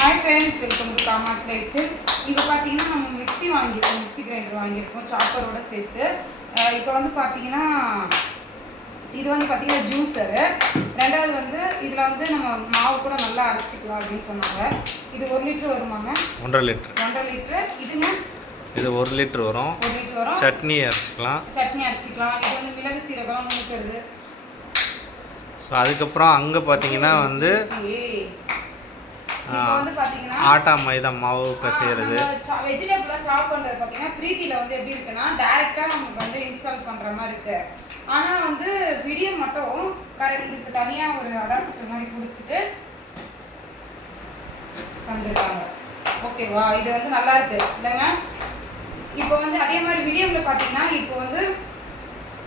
Hi friends, welcome to Kama's Lifestyle. இப்போ பாத்தீங்கன்னா நம்ம மிக்ஸி வாங்கியிருக்கோம், மிக்ஸி கிரைண்டர் வாங்கியிருக்கோம் சாப்பரோட சேர்த்து. இப்போ வந்து பாத்தீங்கன்னா இது வந்து பாத்தீங்கன்னா ஜூஸர். ரெண்டாவது வந்து இதுல வந்து நம்ம மாவு கூட நல்லா அரைச்சிக்கலாம் அப்படின்னு சொன்னாங்க. இது 1 லிட்டர் வருமாங்க? 1.5 லிட்டர். 1.5 லிட்டர். இதுங்க இது 1 லிட்டர் வரும். 1 லிட்டர் வரும். சட்னி அரைச்சிக்கலாம். சட்னி அரைச்சிக்கலாம். இது வந்து மிளகு சீரகம் நுணுக்கிறது. ஸோ அதுக்கப்புறம் அங்கே பார்த்தீங்கன்னா வந்து ஆட்டா மைதா மாவு பிசைகிறது. வெஜிடபிள்லாம் சாப் பண்ணுறது பார்த்தீங்கன்னா பிரீத்தியில் வந்து எப்படி இருக்குன்னா டைரெக்டாக நமக்கு வந்து இன்ஸ்டால் பண்ணுற மாதிரி இருக்கு. ஆனால் வந்து வீடியோ மட்டும் கரெக்ட் இதுக்கு தனியாக ஒரு அடாப்டர் மாதிரி கொடுத்துட்டு தந்துருக்காங்க. ஓகேவா, இது வந்து நல்லா இருக்கு இல்லைங்க. இப்போ வந்து அதே மாதிரி வீடியோவில் பார்த்தீங்கன்னா இப்போ வந்து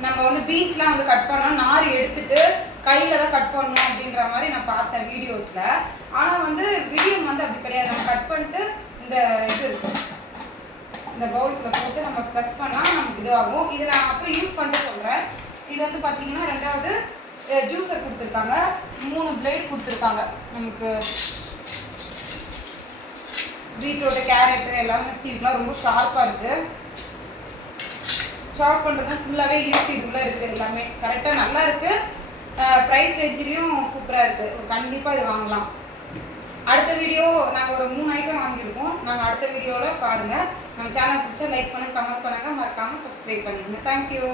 நம்ம வந்து பீன்ஸ்லாம் வந்து கட் பண்ணோம், நார் எடுத்துட்டு கையில் தான் கட் பண்ணணும் அப்படின்ற மாதிரி நான் பார்த்தேன் வீடியோஸில். ஆனால் வந்து வீடியோ வந்து அப்படி கிடையாது. நம்ம கட் பண்ணிட்டு இந்த இது இருக்கும், இந்த பவுலுக்குள்ளே போட்டு நம்ம ப்ரெஸ் பண்ணால் நமக்கு இது ஆகும். இது நான் அப்புறம் யூஸ் பண்ணிட்டு சொல்கிறேன். இது வந்து பார்த்தீங்கன்னா ரெண்டாவது ஜூஸர் கொடுத்துருக்காங்க, 3 பிளேட் கொடுத்துருக்காங்க. நமக்கு பீட்ரூட்டு கேரட்டு எல்லாமே சீட்லாம் ரொம்ப ஷார்ப்பாக இருக்குது. சாப் பண்ணுறது ஃபுல்லாகவே இருக்கு, இதுக்குள்ளே இருக்குது எல்லாமே கரெக்டாக நல்லா இருக்குது. ப்ரைஸ் ரேஞ்சிலையும் சூப்பராக இருக்குது. கண்டிப்பாக இது வாங்கலாம். அடுத்த வீடியோ நாங்கள் ஒரு 3 ஐட்டம் வாங்கியிருக்கோம். நாங்கள் அடுத்த வீடியோவில் பாருங்கள். நம்ம சேனல் பிடிச்சா லைக் பண்ணுங்கள், கமெண்ட் பண்ணுங்கள், மறக்காமல் சப்ஸ்கிரைப் பண்ணிடுங்க. தேங்க்யூ.